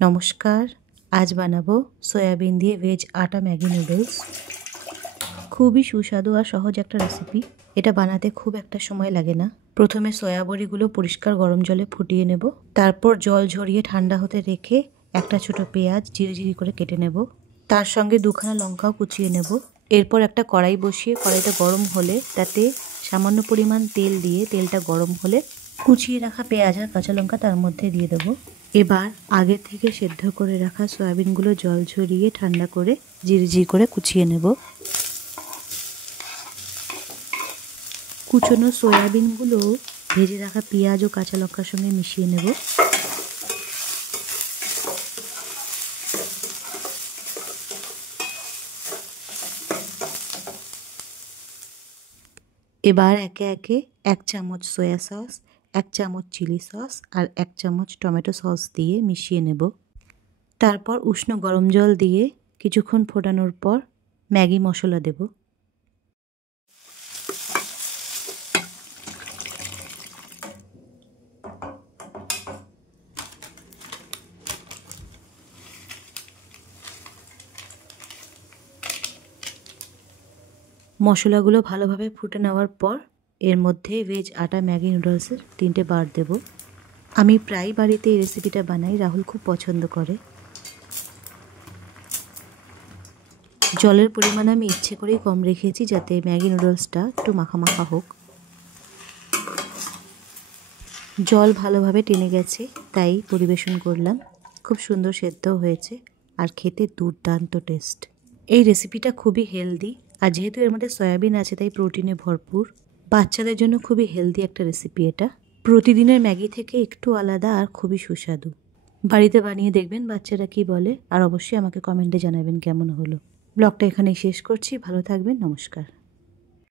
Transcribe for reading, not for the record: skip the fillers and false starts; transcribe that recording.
নমস্কার, আজ বানাবো সয়াবিন দিয়ে ভেজ আটা ম্যাগি নুডলস। খুবই সুস্বাদু আর সহজ একটা রেসিপি। এটা বানাতে খুব একটা সময় লাগে না। প্রথমে সয়া বড়িগুলো পরিষ্কার গরম জলে ফুটিয়ে নেব। তারপর জল ঝরিয়ে ঠান্ডা হতে রেখে একটা ছোট পেঁয়াজ ঝিরিঝিরি করে কেটে নেব। তার সঙ্গে দুখানা লঙ্কাও কুচিয়ে নেব। এরপর একটা কড়াই বসিয়ে কড়াইটা গরম হলে তাতে সামান্য পরিমাণ তেল দিয়ে তেলটা গরম হলে কুচিয়ে রাখা পেঁয়াজ আর কাঁচা লঙ্কা তার মধ্যে দিয়ে দেবো। এবার আগে থেকে সেদ্ধ করে রাখা সয়াবিনগুলো জল ঝরিয়ে ঠান্ডা করে ঝিরিঝিরি করে কুচিয়ে নেব। কুচনো সয়াবিনগুলো ভেজে রাখা পেঁয়াজ ও কাঁচা লঙ্কার সঙ্গে মিশিয়ে নেব। এবার একে একে 1 চামচ সয়া সস, 1 চামচ চিলি সস আর 1 চামচ টমেটো সস দিয়ে মিশিয়ে নেব। তারপর উষ্ণ গরম জল দিয়ে কিছুক্ষণ ফোটানোর পর ম্যাগি মশলা দেব। মশলাগুলো ভালোভাবে ফুটে নেওয়ার পর এর মধ্যে ভেজ আটা ম্যাগি নুডলসের 3টে বার দেব। আমি প্রায় বাড়িতে এই রেসিপিটা বানাই, রাহুল খুব পছন্দ করে। জলের পরিমাণ আমি ইচ্ছে করেই কম রেখেছি যাতে ম্যাগি নুডলসটা একটু মাখা মাখা হোক। জল ভালোভাবে টেনে গেছে তাই পরিবেশন করলাম। খুব সুন্দর সেদ্ধ হয়েছে আর খেতে দুর্দান্ত টেস্ট। এই রেসিপিটা খুবই হেলদি আর যেহেতু এর মধ্যে সয়াবিন আছে তাই প্রোটিনে ভরপুর। বাচ্চাদের জন্য খুবই হেলদি একটা রেসিপি এটা। প্রতিদিনের ম্যাগি থেকে একটু আলাদা আর খুবই সুস্বাদু। বাড়িতে বানিয়ে দেখবেন বাচ্চারা কি বলে, আর অবশ্যই আমাকে কমেন্টে জানাবেন কেমন হলো। ব্লগটা এখানেই শেষ করছি। ভালো থাকবেন। নমস্কার।